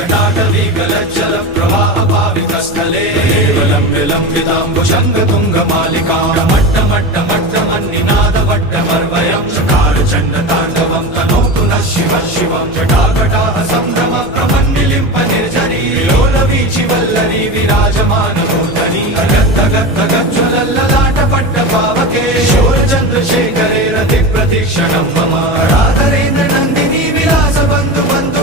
जटाटवीकलज्जल प्रवाहपावितस्थले लम्बिताम्बुजङ्गतुङ्गमालिकां मट्टमट्टमट्टमन्निनादवट्टमर्वयं चकारचण्डताण्डवं तनोतु नः शिवः शिवं जटाकटाः सम्भ्रम प्रमन्निलिम्प निर्झरी लोलवीचिवल्लरी विराजमानमूर्धनि गद्गद्गज्ज्वलल्ललाटपट्टपावके शूरचन्द्रशेखरे रतिप्रतीक्षणं मम राधरेन्द्र नन्दिनी विलास बन्धु बन्धु